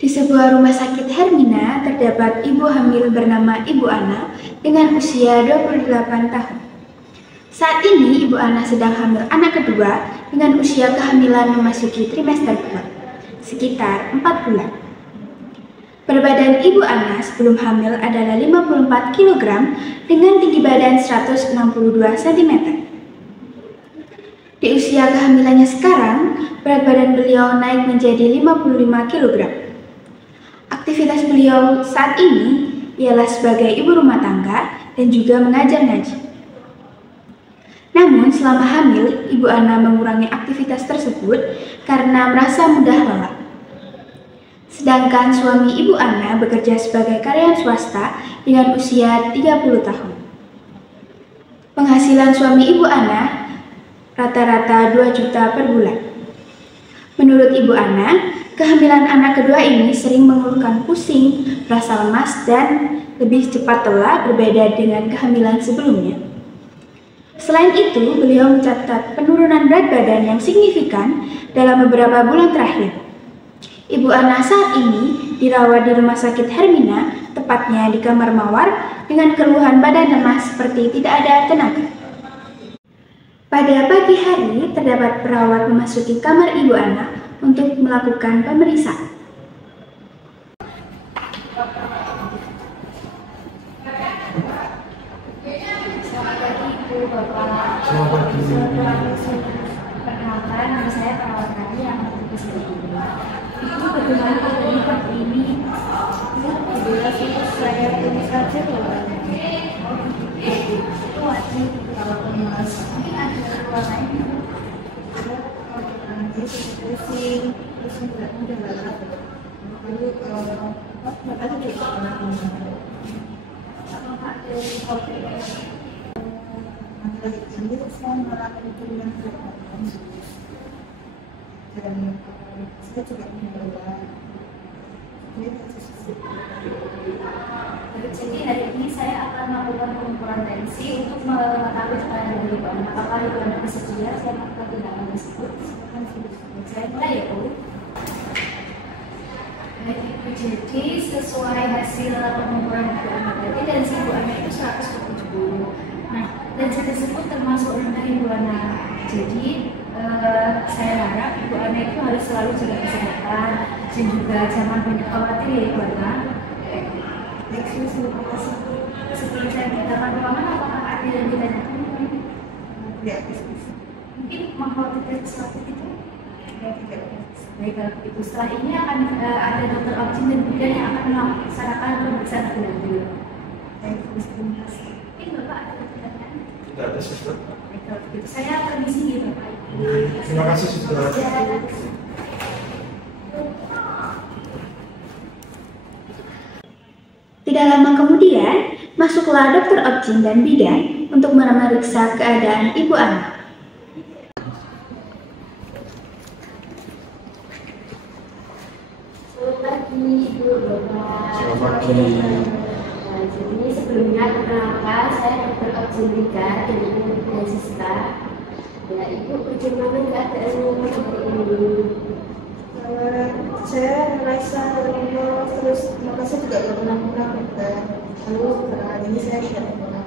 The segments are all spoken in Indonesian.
Di sebuah rumah sakit Hermina terdapat ibu hamil bernama Ibu Ana dengan usia 28 tahun. Saat ini Ibu Ana sedang hamil anak kedua dengan usia kehamilan memasuki trimester kedua, sekitar 4 bulan. Berat badan Ibu Ana sebelum hamil adalah 54 kg dengan tinggi badan 162 cm. Di usia kehamilannya sekarang, berat badan beliau naik menjadi 55 kg. Aktivitas beliau saat ini ialah sebagai ibu rumah tangga dan juga mengajar ngaji. Namun selama hamil, Ibu Ana mengurangi aktivitas tersebut karena merasa mudah lelah. Sedangkan suami Ibu Ana bekerja sebagai karyawan swasta dengan usia 30 tahun. Penghasilan suami Ibu Ana rata-rata 2 juta per bulan. Menurut Ibu Ana, kehamilan anak kedua ini sering mengeluhkan pusing, rasa lemas, dan lebih cepat lelah berbeda dengan kehamilan sebelumnya. Selain itu, beliau mencatat penurunan berat badan yang signifikan dalam beberapa bulan terakhir. Ibu Ana saat ini dirawat di Rumah Sakit Hermina, tepatnya di kamar mawar, dengan keluhan badan lemas seperti tidak ada tenaga. Pada pagi hari, terdapat perawat memasuki kamar Ibu Ana untuk melakukan pemeriksaan. Selamat pagi Ibu, Bapak. Selamat pagi. Perkenalkan, nama saya perawat kami yang bertugas di sini. Ibu, bagaimana keadaan seperti ini? Jelas itu saya tulis saja loh. Itu wajib kalau penulis. Mungkin ada keluar lain. Pusing, terus udah lelah. Lalu Bapak juga pernah jadi saya melakukan turunan berat dan saya juga mencoba. Jadi hari ini saya akan melakukan pengukuran tensi untuk mengetahui tekanan dari Ibu Ana. Apakah Ibu Ana bersedia saya melakukan tindakan tersebut? Saya mulai ya Bu. Jadi sesuai hasil pengukuran Ibu Ana tadi, tensi Ibu Ana itu 170. Nah, tensi tersebut termasuk rendah Ibu Ana. Jadi saya harap Ibu Ana itu harus selalu jaga kesehatan dan juga jangan banyak khawatir ya Ibu Ana. Baik, terima kasih. Sebelum saya tindakan ruangan, apakah ada yang ditanyakan? Tidak, mungkin mengkhawatirkan sesuatu itu? Baik, kalau begitu setelah ini akan ada dokter Objin dan bidan yang akan melaksanakan pemeriksaan lebih lanjut. Baik, terima kasih. Mungkin Bapak ada pertanyaan? Tidak ada, Suster. Baik, kalau begitu saya permisi ya Bapak. Terima kasih, Suster. Tidak lama kemudian, masuklah dokter Objin dan bidan untuk memeriksa keadaan Ibu Ana. Selamat pagi Ibu Bapak. Selamat pagi. Nah, jadi sebelumnya perkenalkan saya dokter Objin Rika dari Ibu Siska. Ya Ibu, bagaimana keadaannya seperti ini? Saya merasa lemas, terus saya juga pernah berat. Lalu hari ini saya tidak pernah.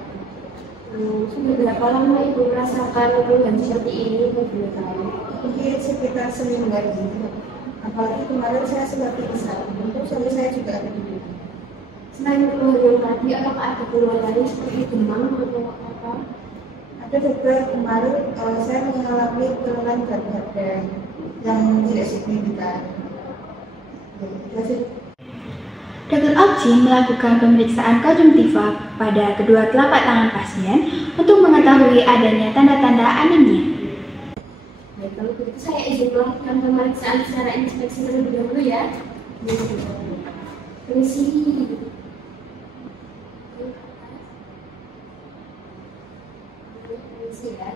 Sudah berapa lama Ibu merasakan keluhan seperti ini? Mungkin sekitar seminggu lagi. Apalagi kemarin saya sempat pingsan. Untuk suami saya juga ada di rumah. Selain keluhan yang tadi, apakah ada keluhan lain seperti demam atau apa? Ada juga kemarin saya mengalami keluhan berat badan yang tidak signifikan. Dr. Objin melakukan pemeriksaan konjungtiva pada kedua telapak tangan pasien untuk mengetahui adanya tanda-tanda anemia. Baik, kalau begitu saya melakukan pemeriksaan secara inspeksi terlebih dahulu ya. Permisi. Permisi ya.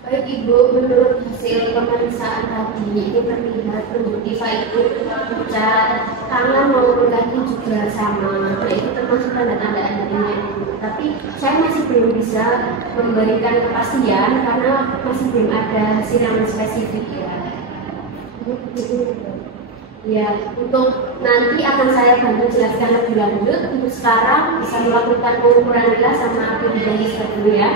Baik Ibu, menurut hasil pemeriksaan tadi ini terlihat untuk Diva itu pucat tangan maupun kaki juga sama. Nah, itu termasuk tanda-tanda adanya Ibu. Tapi saya masih belum bisa memberikan kepastian karena masih belum ada hasil yang spesifik ya. Ya, untuk nanti akan saya bantu jelaskan lebih lanjut. Untuk sekarang bisa melakukan pengukuran nilai sama epidermis dulu ya.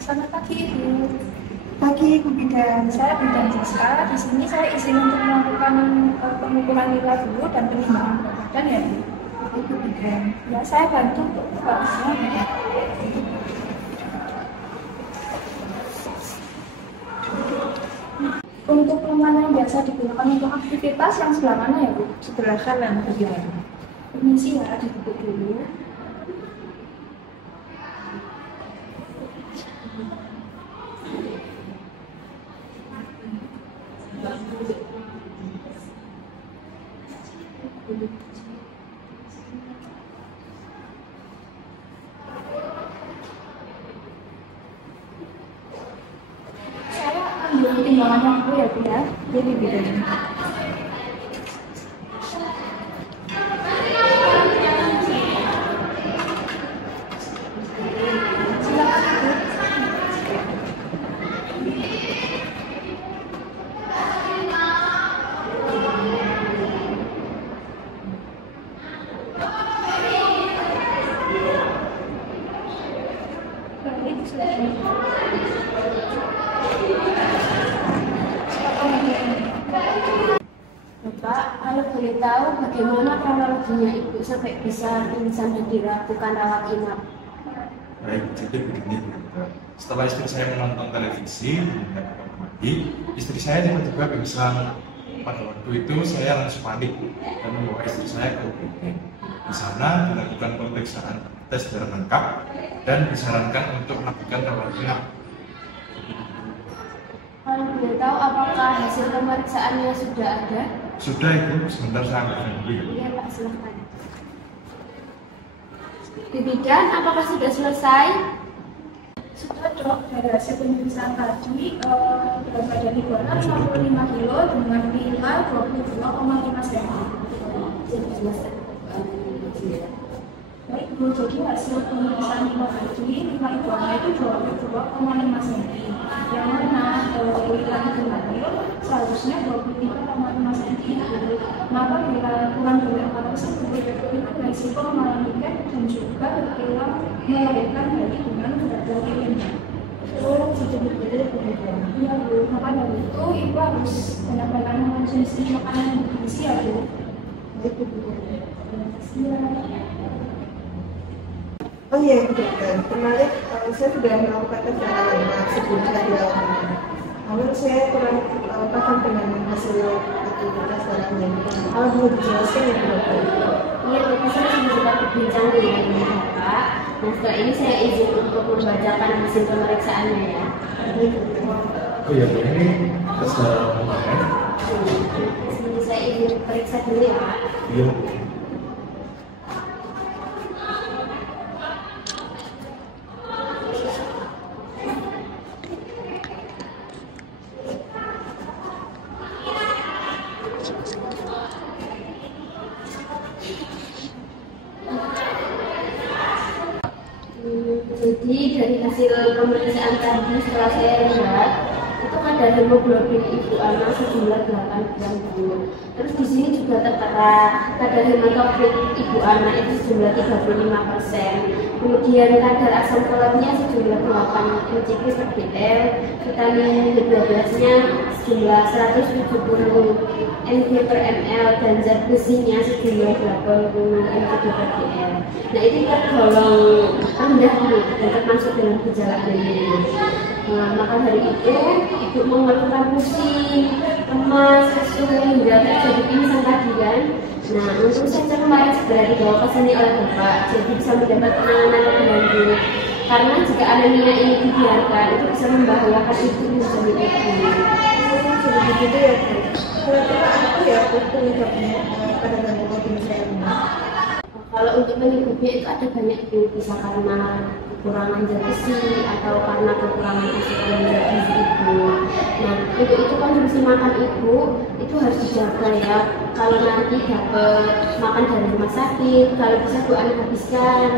Selamat pagi Ibu. Pagi Ibu Bidan. Saya Bidan Siska. Di sini saya izin untuk melakukan pengukuran nilai dulu dan penimbangan berat badan ya Bu. Ibu Bidan. Ya saya bantu untuk prosesnya. Untuk mana yang biasa digunakan untuk aktivitas yang sebelah mana ya Bu? Sebelah kanan bagaimana? Permisi ya, ditutup dulu. Saya ambil timbangannya dulu ya Bu ya. Jadi Bidan. Bapak, kalau boleh tahu bagaimana kronologinya Ibu sampai bisa pingsan dan dilakukan rawat inap? Baik, jadi begini Bu. Setelah istri saya menonton televisi, pagi, istri saya tiba-tiba pingsan. Pada waktu itu saya langsung panik dan membawa istri saya ke UGD. Di sana dilakukan pemeriksaan tes darah lengkap dan disarankan untuk melakukan rawat inap. Kalau boleh tahu apakah hasil pemeriksaannya sudah ada? Sudah Ibu, sebentar saya ambil dulu ya. Iya Pak, silahkan. Di bidan, apakah sudah selesai? Sudah Dok, dari hasil pemeriksaan tadi berat badan Ibu Ana 55 kilo dengan nilai 22,5 cm. Baik Bu, jadi hasil pemeriksaan Ibu tadi nilai Ibu Ana itu 22,5 cm. Yang mana nilai kemarin seharusnya 23,5 cm. Maka bila kurang dari 4% itu berisiko mengalami gap dan juga berpeluang melahirkan bayi dengan berat badan rendah. Oh, sudah berbeda kemudian. Iya Bu, maka dari itu Ibu harus benar-benar mengkonsumsi makanan yang bergizi ya Bu. Baik Ibu Bidan. Iya. Oh iya Ibu Bidan. Kemarin saya sudah melakukan tes darah lengkap sebelum saya dilakukan. Namun saya kurang paham dengan hasil aktivitas darahnya. Kalau boleh dijelaskan ya Bu. Iya, tadi saya sudah sempat berbincang dengan Bapak. Nah, setelah ini saya izin untuk membacakan hasil pemeriksaannya ya. Oh iya Bu, ini tes darah kemarin. Sini saya izin periksa dulu ya Pak. Iya. Jadi dari hasil pemeriksaan tadi setelah saya lihat itu kadar hemoglobin Ibu Ana sejumlah 80. Terus di sini juga tertera kadar hematokrit Ibu Ana itu sejumlah 35%. Kemudian kadar asam folatnya sejumlah 8 mcg per dl, vitamin B12-nya sejumlah 170 mg per ml dan zat besinya sejumlah 80 mg per dl. Nah ini tergolong rendah Bu, dan termasuk dengan gejala anemia. Nah, maka dari itu ibu mengeluhkan pusing, lemas, lesu, hingga terjadi pingsan tadi kan. Nah, untung saja kemarin segera dibawa ke sini oleh bapak, jadi bisa mendapat penanganan lebih lanjut. Karena jika anemia ini dibiarkan, itu bisa membahayakan ibu dan ibu. Jadi begitu ya, Bu. Kira-kira apa ya penyebabnya kadang-kadang mobil saya ini? Kalau untuk penyebabnya itu ada banyak, Bu. Bisa karena kekurangan zat besi atau karena kekurangan asupan zat gizi ibu. Nah, untuk itu konsumsi makan ibu itu harus dijaga ya. Kalau nanti dapat makan dari rumah sakit, kalau bisa Bu Ana habiskan.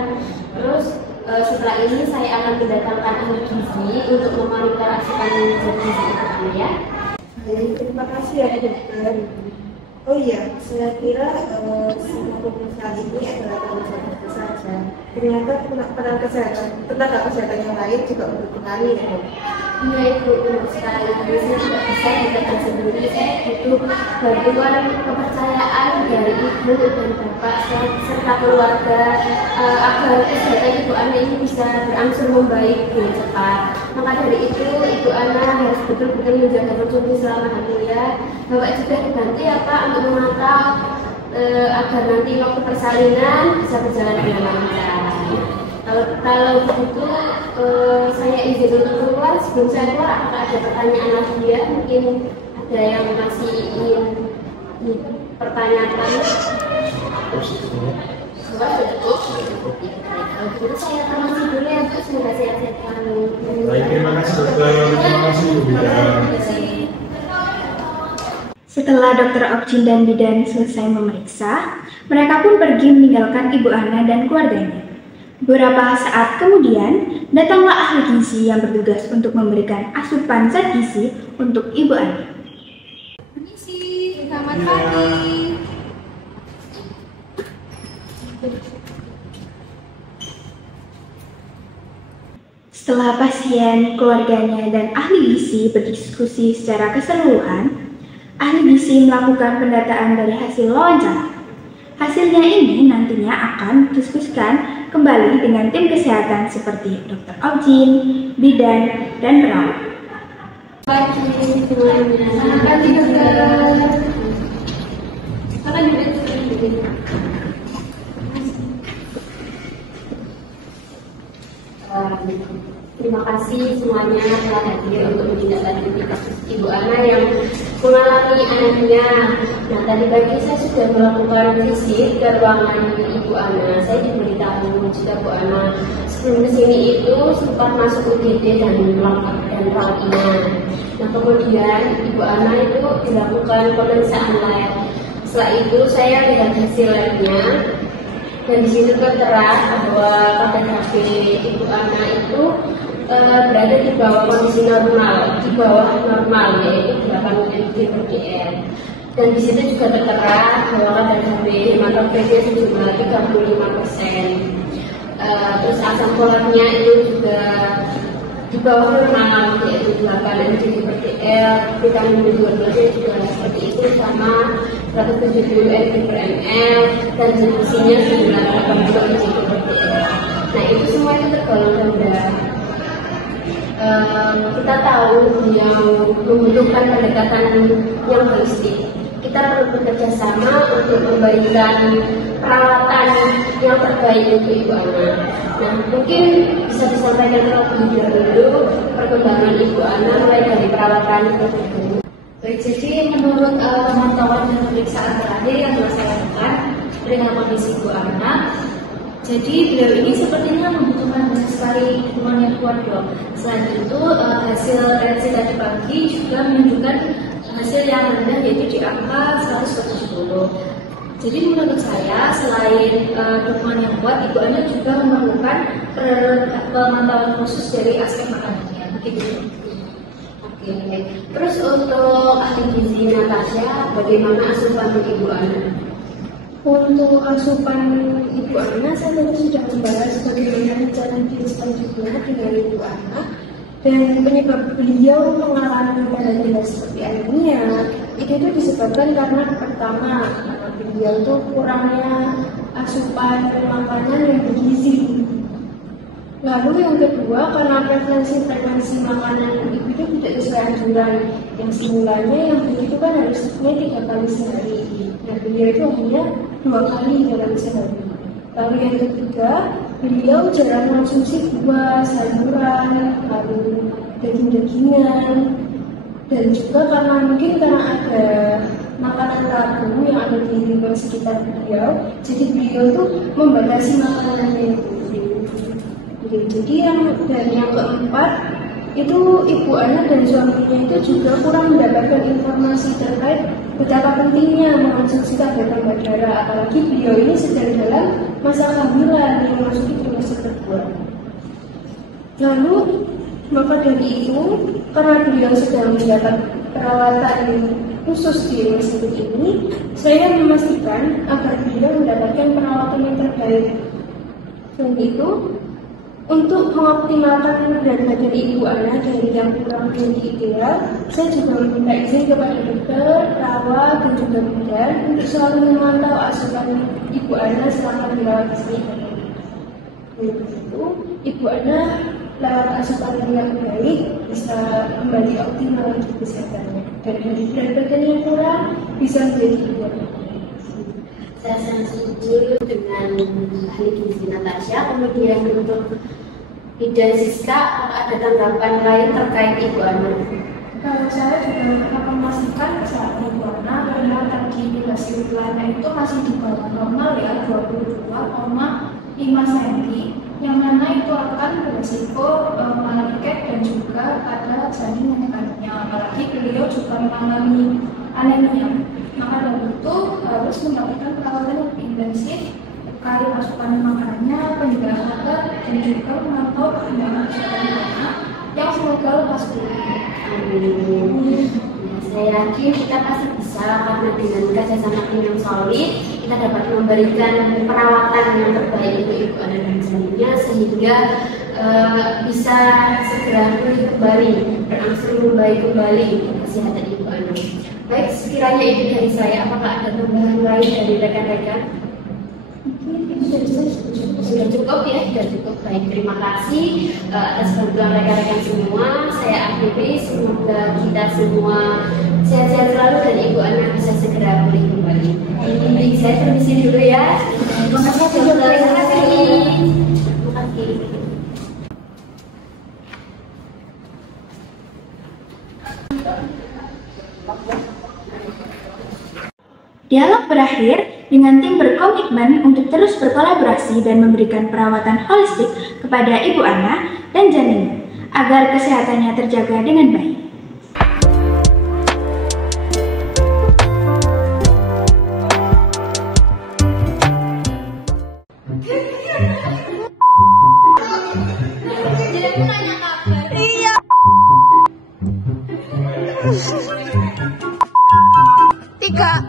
Terus setelah ini saya akan mendatangkan ahli gizi untuk memonitor asupan zat gizi ibu ya. Baik, terima kasih ya dokter. Oh iya, saya kira semua pemeriksaan ini adalah tanggung jawab dokter saja. Ternyata tenaga kesehatan yang lain juga berpengaruh ya dok. Iya ibu, benar sekali. Saya tidak bisa dikatakan sendiri. Saya butuh bantuan kepercayaan dari ibu dan bapak serta keluarga agar kesehatan ibu Ana ini bisa berangsur membaik dengan cepat. Maka dari itu ibu Ana harus betul-betul menjaga konsumsi selama hamilnya. Bapak juga dibantu ya Pak untuk memantau agar nanti waktu persalinan bisa berjalan dengan lancar. Kalau begitu saya izin untuk keluar. Sebelum saya keluar, apakah ada pertanyaan lagi ya? Mungkin ada yang masih ingin dipertanyakan. Sudah cukup. Kalau begitu saya permisi dulu ya Bu. Semoga sehat-sehat selalu. Baik, terima kasih dokter. Terima kasih Bu Bidan. Setelah Dokter Okjin dan Bidan selesai memeriksa, mereka pun pergi meninggalkan Ibu Ana dan keluarganya. Beberapa saat kemudian, datanglah ahli gizi yang bertugas untuk memberikan asupan zat gizi untuk Ibu Ana. Permisi, selamat pagi. Setelah pasien, keluarganya, dan ahli gizi berdiskusi secara keseluruhan, ahli gizi melakukan pendataan dari hasil wawancara. Hasilnya ini nantinya akan didiskusikan kembali dengan tim kesehatan seperti Dokter Okjin, Bidan, dan perawat. Pagi semuanya. Selamat pagi dokter. Silakan duduk. Terima kasih semuanya telah hadir untuk menindaklanjuti kasus Ibu Ana yang mengalami anemia. Nah, tadi pagi saya sudah melakukan visit ke ruangan Ibu Ana. Saya diberitahu jika Bu Ana sebelum kesini itu sempat masuk UGD dan rawat inap. Nah, kemudian Ibu Ana itu dilakukan pemeriksaan lab. Setelah itu saya lihat hasil labnya. Dan di situ tertera bahwa kadar HB Ibu Ana itu berada di bawah kondisi normal, di bawah normal yaitu 8 mg/dl. Dan di situ juga tertera bahwa kadar HB hematokritnya sejumlah 35%. Terus asam folatnya itu juga di bawah normal yaitu 8 mg/dl. Vitamin B12 juga seperti itu sama 170 mg/ml dan zat-besinya sejumlah 82 mg/dl. Nah itu semua itu tergolong rendah. Kita tahu yang membutuhkan pendekatan yang holistik. Kita perlu bekerja sama untuk memberikan perawatan yang terbaik untuk Ibu Ana. Nah, mungkin bisa disampaikan terlebih dahulu perkembangan Ibu Ana mulai dari perawatan itu. Baik, jadi menurut pemantauan dan pemeriksaan terakhir yang telah saya lakukan dengan kondisi Ibu Ana, jadi beliau ini sepertinya membutuhkan banyak sekali dukungan yang kuat dok. Selain itu hasil reaksi tadi pagi juga menunjukkan hasil yang rendah yaitu di angka 170. Jadi menurut saya selain dukungan yang kuat, Ibu Ana juga memerlukan pemantauan khusus dari aspek makanannya. Begitu. Oke. Terus untuk ahli gizi Natasha, bagaimana asupan Ibu Ana? Untuk asupan Ibu Ana, saya tadi sudah membahas bagaimana cara distribusinya dengan Ibu Ana dan penyebab beliau mengalami gejala seperti anemia itu disebabkan karena pertama beliau itu kurangnya asupan makanan yang bergizi. Lalu yang kedua, karena frekuensi makanan ibu itu tidak sesuai anjuran. Yang semulanya yang begitu kan harusnya 3 kali sehari. Nah, beliau itu hanya 2 kali dalam sehari. Lalu yang ketiga, beliau jarang konsumsi buah, sayuran, lalu daging-dagingan, dan juga karena ada makanan tabu yang ada di lingkungan sekitar beliau, jadi beliau tuh membatasi makanannya itu. Jadi yang keempat itu ibu anak dan suaminya itu juga kurang mendapatkan informasi terkait betapa pentingnya mengonsumsi tablet tambah darah, apalagi beliau ini sedang dalam masa kehamilan yang memasuki trimester kedua. Lalu maka dari itu, karena beliau sedang mendapat perawatan khusus di rumah sakit ini, saya memastikan agar beliau mendapatkan perawatan yang terbaik. Selain itu, untuk mengoptimalkan berat badan ibu anak dari yang kurang menjadi ideal, saya juga meminta izin kepada dokter, perawat, dan juga bidan untuk selalu memantau asupan ibu anak selama dirawat di sini. Dengan begitu, ibu anak lewat asupan yang baik bisa kembali optimal untuk kesehatannya, dan dari berat badan yang kurang bisa menjadi ideal. Saya sangat setuju dengan ahli gizi Natasha. Kemudian untuk Bidan Siska, ada tanggapan lain terkait ibu anak? Kalau saya juga akan memastikan kesehatan ibu anak karena tadi nilai sirkulanya itu masih di bawah normal ya, 22,5 cm, yang mana itu akan berisiko malaria dan juga ada janin yang lainnya. Apalagi beliau juga mengalami anemia. Maka dari itu harus mendapatkan perawatan yang lebih intensif terkait asupan makanannya, penjagaan obat, dan juga memantau perkembangan asupan anak yang semoga lepas pulih. Saya yakin kita pasti bisa, karena dengan kerjasama tim yang solid kita dapat memberikan perawatan yang terbaik untuk ibu anak dan janinnya sehingga bisa segera pulih kembali, berangsur membaik kembali untuk kesehatan ibu anak. Baik, sekiranya itu dari saya. Apakah ada tambahan lain dari rekan-rekan? Sudah cukup ya, sudah cukup. Baik, terima kasih atas bantuan rekan-rekan semua. Saya akhiri, semoga kita semua sehat-sehat selalu dan ibu anak bisa segera pulih kembali. Baik, saya permisi dulu ya. Terima kasih dokter. Terima kasih. Dialog berakhir dengan tim berkomitmen untuk terus berkolaborasi dan memberikan perawatan holistik kepada ibu anak dan janinnya agar kesehatannya terjaga dengan baik. Tiga.